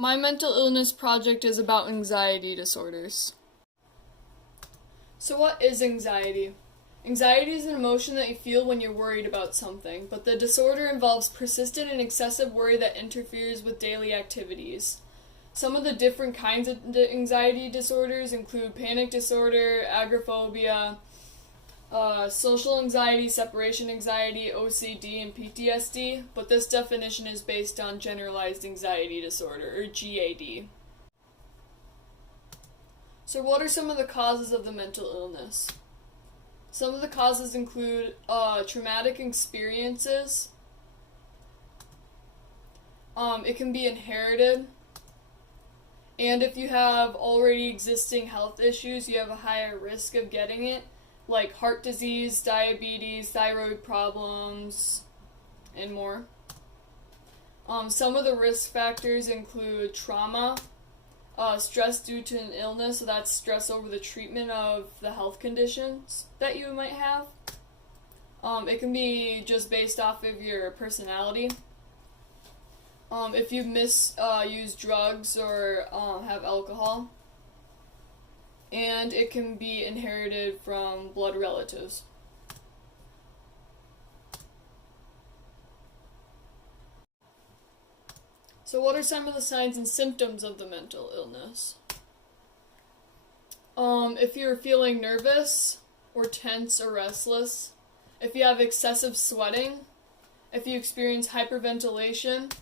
My mental illness project is about anxiety disorders. So what is anxiety? Anxiety is an emotion that you feel when you're worried about something, but the disorder involves persistent and excessive worry that interferes with daily activities. Some of the different kinds of anxiety disorders include panic disorder, agoraphobia, social anxiety, separation anxiety, OCD, and PTSD, but this definition is based on generalized anxiety disorder, or GAD. So what are some of the causes of the mental illness? Some of the causes include traumatic experiences. It can be inherited. And if you have already existing health issues, you have a higher risk of getting it, like heart disease, diabetes, thyroid problems, and more. Some of the risk factors include trauma, stress due to an illness, so that's stress over the treatment of the health conditions that you might have. It can be just based off of your personality. If you misuse drugs or have alcohol. And it can be inherited from blood relatives. So what are some of the signs and symptoms of the mental illness? If you're feeling nervous or tense or restless, if you have excessive sweating, if you experience hyperventilation,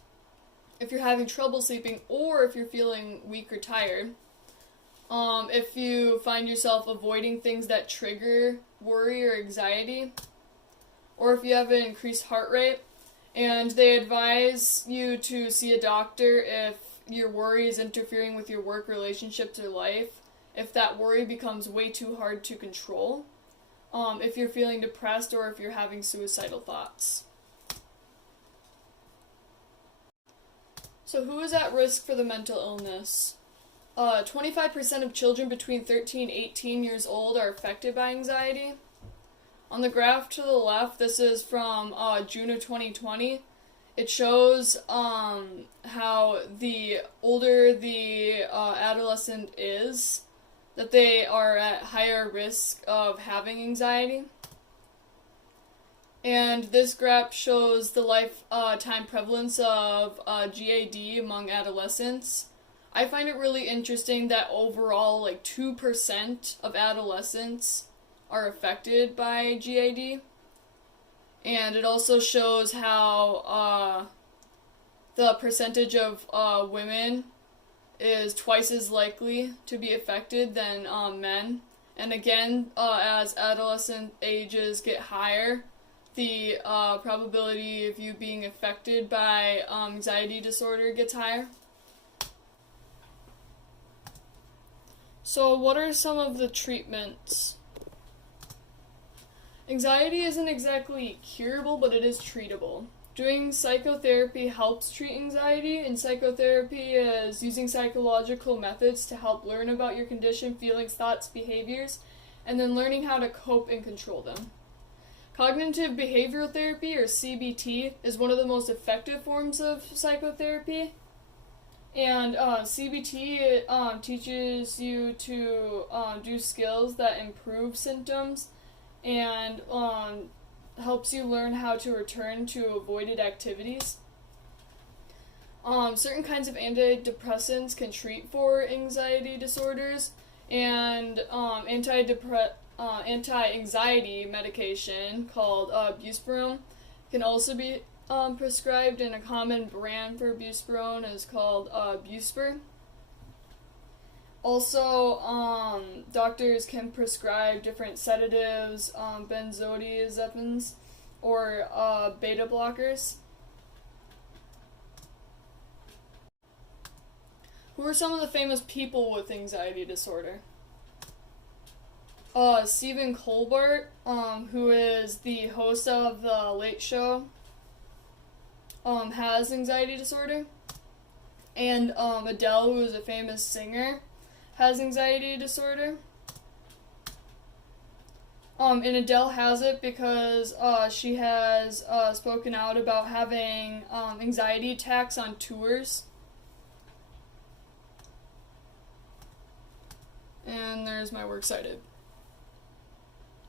if you're having trouble sleeping, or if you're feeling weak or tired, if you find yourself avoiding things that trigger worry or anxiety, or if you have an increased heart rate, and they advise you to see a doctor if your worry is interfering with your work, relationships, or life, if that worry becomes way too hard to control, if you're feeling depressed, or if you're having suicidal thoughts. So who is at risk for the mental illness? 25% of children between 13 and 18 years old are affected by anxiety. On the graph to the left, this is from June of 2020. It shows how the older the adolescent is, that they are at higher risk of having anxiety. And this graph shows the lifetime prevalence of GAD among adolescents. I find it really interesting that overall, 2% of adolescents are affected by GAD. And it also shows how the percentage of women is twice as likely to be affected than men. And again, as adolescent ages get higher, the probability of you being affected by anxiety disorder gets higher. So what are some of the treatments? Anxiety isn't exactly curable, but it is treatable. Doing psychotherapy helps treat anxiety, and psychotherapy is using psychological methods to help learn about your condition, feelings, thoughts, behaviors, and then learning how to cope and control them. Cognitive behavioral therapy, or CBT, is one of the most effective forms of psychotherapy. And CBT teaches you to do skills that improve symptoms and helps you learn how to return to avoided activities. Certain kinds of antidepressants can treat for anxiety disorders, and anti-anxiety medication called buspirone can also be prescribed, and a common brand for buspirone is called Buspir. Also, doctors can prescribe different sedatives, benzodiazepines, or beta blockers. Who are some of the famous people with anxiety disorder? Stephen Colbert, who is the host of The Late Show, has anxiety disorder. And Adele, who is a famous singer, has anxiety disorder. And Adele has it because she has spoken out about having anxiety attacks on tours. listeners my works cited.